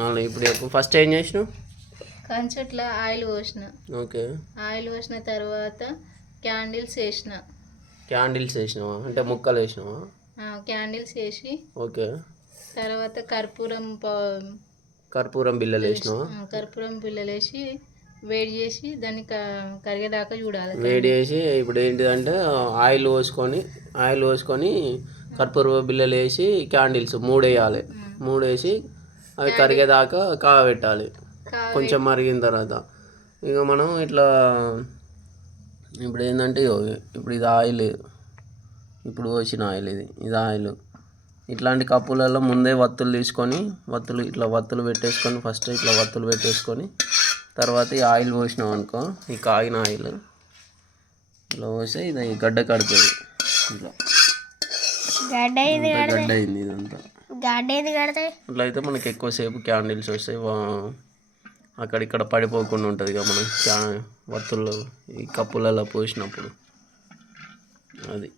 మళ్ళీ ఇప్పుడు ఫస్ట్ ఏం చేసినావు? కంచట్లో ఆయిల్ పోసిన. ఓకే. ఆయిల్ పోసిన తర్వాత క్యాండిల్స్ వేసిన. క్యాండిల్స్ వేసినావా అంటే ముక్కలు వేసినావా? క్యాండిల్స్ వేసి ఓకే. తర్వాత కర్పూరం బిళ్ళలు వేసినావా? కర్పూరం బిళ్ళలు వేసి వేడి చేసి దాన్ని కరిగేదాకా చూడాలి. వేడి చేసి ఇప్పుడు ఏంటిదంటే ఆయిల్ పోసుకొని కర్పూరం బిళ్ళలు వేసి క్యాండిల్స్ 3 వేయాలి. 3 వేసి అవి కరిగేదాకా కాగబెట్టాలి. కొంచెం మరిగిన తర్వాత ఇక మనం ఇట్లా ఇప్పుడు ఏంటంటే ఇప్పుడు ఇది ఆయిల్, ఇప్పుడు పోసిన ఆయిల్, ఇది ఆయిల్. ఇట్లాంటి కప్పులలో ముందే వత్తులు తీసుకొని వత్తులు పెట్టేసుకొని ఫస్ట్ ఇట్లా వత్తులు పెట్టేసుకొని తర్వాత ఈ ఆయిల్ పోసినాం అనుకో, ఈ కాగిన ఆయిల్ ఇట్లా పోస్తే ఇది గడ్డ కడుతుంది. ఇట్లా గడ్డ అయింది ఇదంతా. అట్లా అయితే మనకి ఎక్కువసేపు క్యాండిల్స్ వస్తాయి, అక్కడిక్కడ పడిపోకుండా ఉంటుంది ఇక మనం వత్తుల్లో ఈ కప్పులలో పోసినప్పుడు. అది